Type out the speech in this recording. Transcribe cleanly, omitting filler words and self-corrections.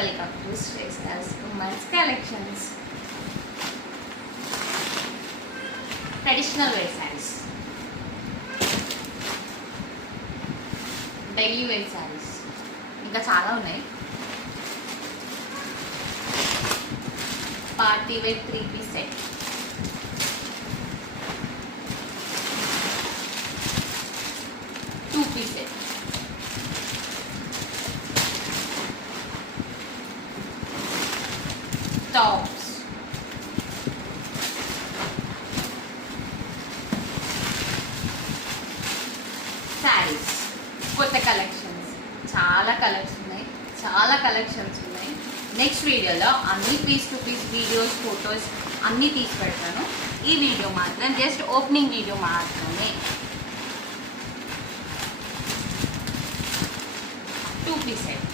Welcome to Shreshtha's women's collections. Traditional wear saris, daily wear saris ఇంకా చాలా ఉన్నాయి. Party wear 3-piece set, two-piece set, tops, saris, కొత్త collections, చాలా collections ఉన్నాయి. నెక్స్ట్ వీడియోలో అన్ని piece two piece videos, photos అన్నీ తీసి పెడతాను. ఈ వీడియో మాత్రం జస్ట్ ఓపెనింగ్ వీడియో మాత్రమే. 2-piece set,